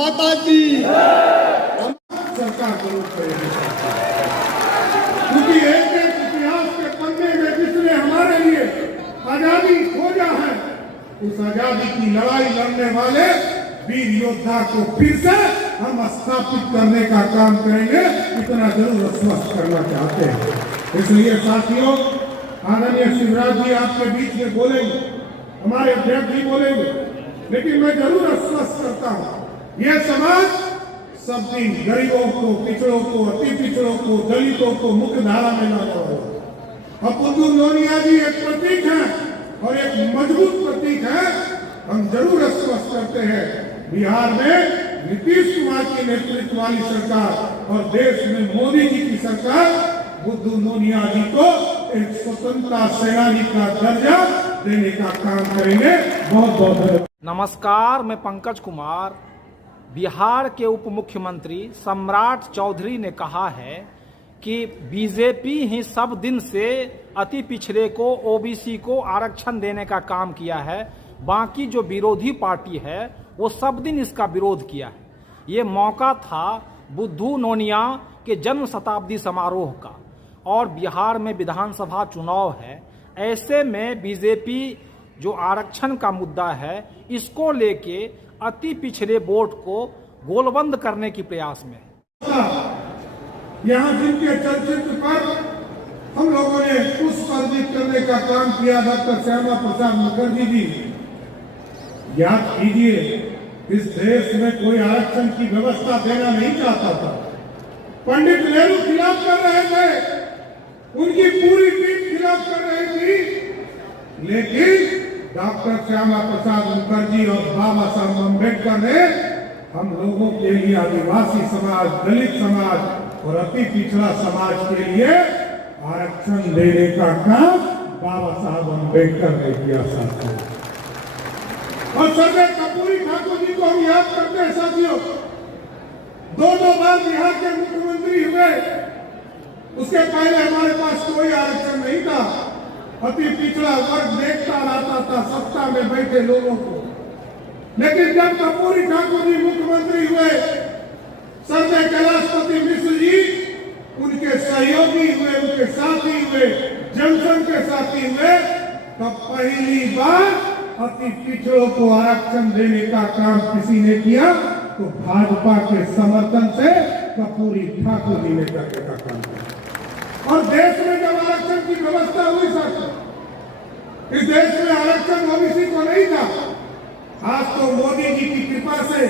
माता की। सरकार जरूर करेगी, क्योंकि एक एक इतिहास के पन्ने में जिसने हमारे लिए आजादी खोजा है, उस आजादी की लड़ाई लड़ने वाले वीर योद्धा को फिर से हम स्थापित करने का काम करेंगे, इतना जरूर आश्वस्त करना चाहते हैं। इसलिए साथियों, आदरणीय शिवराज जी आपके बीच में बोलेंगे, हमारे अध्यक्ष जी बोलेंगे, लेकिन मैं जरूर आश्वस्त करता हूँ, यह समाज सब दिन गरीबों को, पिछड़ों को, अति पिछड़ों को, दलितों को मुख्य धारा में लाना होगा। अब बुद्धू नोनिया जी एक प्रतीक है और एक मजबूत प्रतीक है। हम जरूर आश्वस्त करते हैं, बिहार में नीतीश कुमार के नेतृत्व वाली सरकार और देश में मोदी जी की सरकार बुद्धू नोनिया जी को एक स्वतंत्रता सेनानी का दर्जा देने का काम करेंगे। बहुत बहुत धन्यवाद। नमस्कार, मैं पंकज कुमार। बिहार के उप मुख्यमंत्री सम्राट चौधरी ने कहा है कि बीजेपी ही सब दिन से अति पिछड़े को, ओबीसी को आरक्षण देने का काम किया है, बाकी जो विरोधी पार्टी है वो सब दिन इसका विरोध किया है। ये मौका था बुद्धू नोनिया के जन्म शताब्दी समारोह का और बिहार में विधानसभा चुनाव है। ऐसे में बीजेपी जो आरक्षण का मुद्दा है इसको लेके अति पिछड़े वोट को गोलबंद करने की प्रयास में। यहाँ जिनके चलचित्र पर हम लोगों ने पुष्प अर्पित करने का काम किया, डॉक्टर श्यामा प्रसाद मुखर्जी जी, याद कीजिए, इस देश में कोई आरक्षण की व्यवस्था देना नहीं चाहता था। पंडित नेहरू खिलाफ कर रहे थे, उनकी पूरी टीम खिलाफ कर रही थी, लेकिन डॉक्टर श्यामा प्रसाद मुखर्जी और बाबा साहब अम्बेडकर ने हम लोगों के लिए, आदिवासी समाज, दलित समाज और अति पिछड़ा समाज के लिए आरक्षण देने का काम बाबा साहब अम्बेडकर ने किया साथियों। और सरदार कर्पूरी ठाकुर जी को हम याद करते हैं साथियों। दो बार बिहार के मुख्यमंत्री हुए, उसके पहले हमारे पास कोई आरक्षण नहीं था। अति पिछड़ा वर्ग देखता रहता था सत्ता में बैठे लोगों को, लेकिन जब कर्पूरी ठाकुर जी मुख्यमंत्री हुए, सरदार कैलाशपति मिश्र जी उनके सहयोगी हुए, उनके साथी हुए, जनसंघ के साथी हुए, तब पहली बार अति पिछड़ों को आरक्षण देने का काम किसी ने किया तो भाजपा के समर्थन से कर्पूरी ठाकुर जी ने करने का काम किया। और देश में जब आरक्षण की व्यवस्था हुई सर, इस देश में आरक्षण ओबीसी को नहीं था। आज तो मोदी जी की कृपा से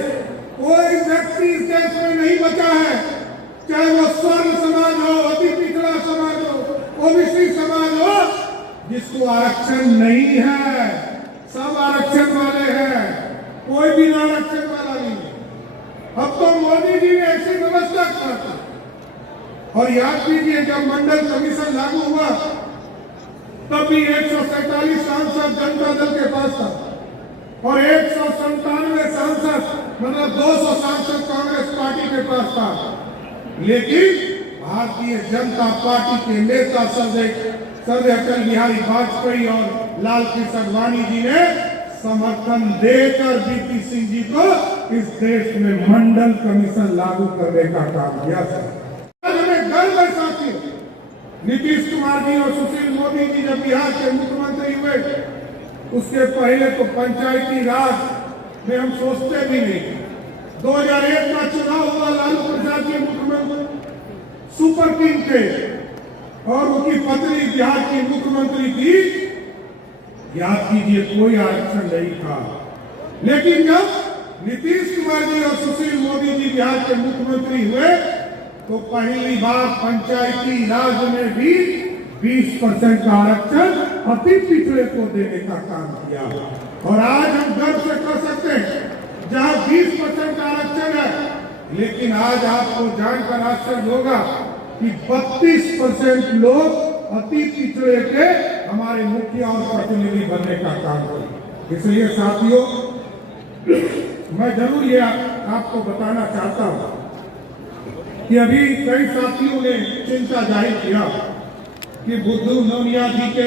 कोई व्यक्ति इस देश में नहीं बचा है, चाहे वो स्वर्ण समाज हो, अति पिछड़ा समाज हो, ओबीसी समाज हो, जिसको आरक्षण नहीं है। सब आरक्षण वाले हैं, कोई भी आरक्षण वाला नहीं। अब तो मोदी जी ने ऐसी व्यवस्था कर दी। और याद कीजिए, जब मंडल कमीशन लागू हुआ तब भी 147 सांसद जनता दल के पास था और 197 सांसद, मतलब 200 सांसद कांग्रेस पार्टी के पास था। लेकिन भारतीय जनता पार्टी के नेता सरदार अटल बिहारी वाजपेयी और लाल कृष्ण आडवाणी जी ने समर्थन देकर वीपी सिंह जी को इस देश में मंडल कमीशन लागू करने का काम किया था। गर्व है साथियों, नीतीश कुमार जी और सुशील मोदी जी जब बिहार के मुख्यमंत्री हुए, उसके पहले तो पंचायती राज में हम सोचते भी नहीं। 2001 का चुनाव हुआ, लालू प्रसाद जी मुख्यमंत्री सुपर किंग थे और उनकी पत्नी बिहार की मुख्यमंत्री थी। याद कीजिए, कोई आरक्षण नहीं था। लेकिन जब नीतीश कुमार जी और सुशील मोदी जी बिहार के मुख्यमंत्री हुए तो पहली बार पंचायती राज में भी 20% का आरक्षण अति पिछड़े को देने का काम किया। और आज हम गर्व से कह सकते हैं, जहां 20% का आरक्षण है, लेकिन आज आपको जानकर आश्चर्य होगा कि 32% लोग अति पिछड़े के हमारे मुखिया और प्रतिनिधि बनने का काम करें। इसलिए साथियों, मैं जरूर ये आपको बताना चाहता हूं कि अभी कई साथियों ने चिंता जाहिर किया कि बुद्धू नोनिया जी के